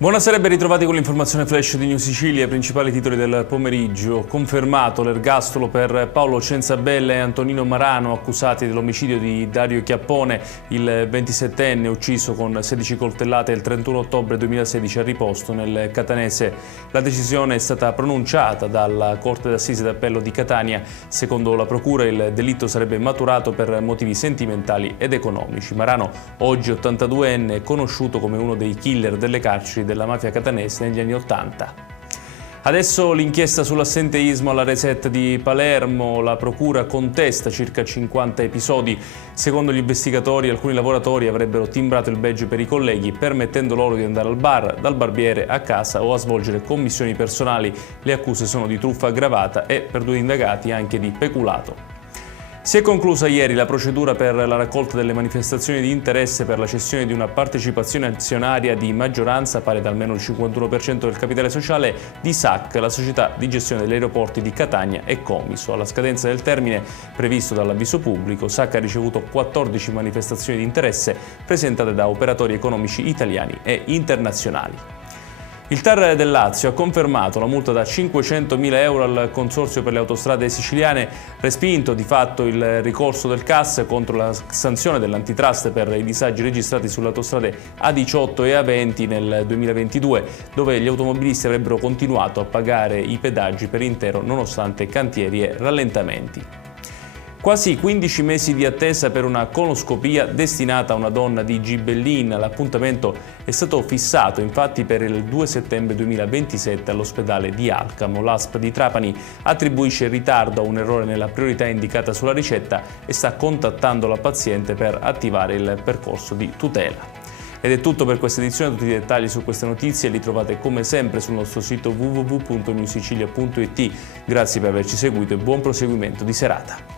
Buonasera e ben ritrovati con l'informazione flash di New Sicilia, i principali titoli del pomeriggio. Confermato l'ergastolo per Paolo Cenzabella e Antonino Marano, accusati dell'omicidio di Dario Chiappone, il 27enne ucciso con 16 coltellate il 31 ottobre 2016 a Riposto nel Catanese. La decisione è stata pronunciata dalla Corte d'Assise d'Appello di Catania. Secondo la Procura il delitto sarebbe maturato per motivi sentimentali ed economici. Marano, oggi 82enne, è conosciuto come uno dei killer delle carceri della mafia catanese negli anni '80. Adesso l'inchiesta sull'assenteismo alla Reset di Palermo. La procura contesta circa 50 episodi. Secondo gli investigatori, alcuni lavoratori avrebbero timbrato il badge per i colleghi, permettendo loro di andare al bar, dal barbiere a casa o a svolgere commissioni personali. Le accuse sono di truffa aggravata e, per 2 indagati, anche di peculato. Si è conclusa ieri la procedura per la raccolta delle manifestazioni di interesse per la cessione di una partecipazione azionaria di maggioranza pari ad almeno il 51% del capitale sociale di SAC, la società di gestione degli aeroporti di Catania e Comiso. Alla scadenza del termine previsto dall'avviso pubblico, SAC ha ricevuto 14 manifestazioni di interesse presentate da operatori economici italiani e internazionali. Il TAR del Lazio ha confermato la multa da 500.000 euro al Consorzio per le autostrade siciliane, respinto di fatto il ricorso del CAS contro la sanzione dell'antitrust per i disagi registrati sulle autostrade A18 e A20 nel 2022, dove gli automobilisti avrebbero continuato a pagare i pedaggi per intero nonostante cantieri e rallentamenti. Quasi 15 mesi di attesa per una colonoscopia destinata a una donna di Gibellina. L'appuntamento è stato fissato infatti per il 2 settembre 2027 all'ospedale di Alcamo. L'ASP di Trapani attribuisce il ritardo a un errore nella priorità indicata sulla ricetta e sta contattando la paziente per attivare il percorso di tutela. Ed è tutto per questa edizione. Tutti i dettagli su queste notizie li trovate come sempre sul nostro sito www.newsicilia.it. Grazie per averci seguito e buon proseguimento di serata.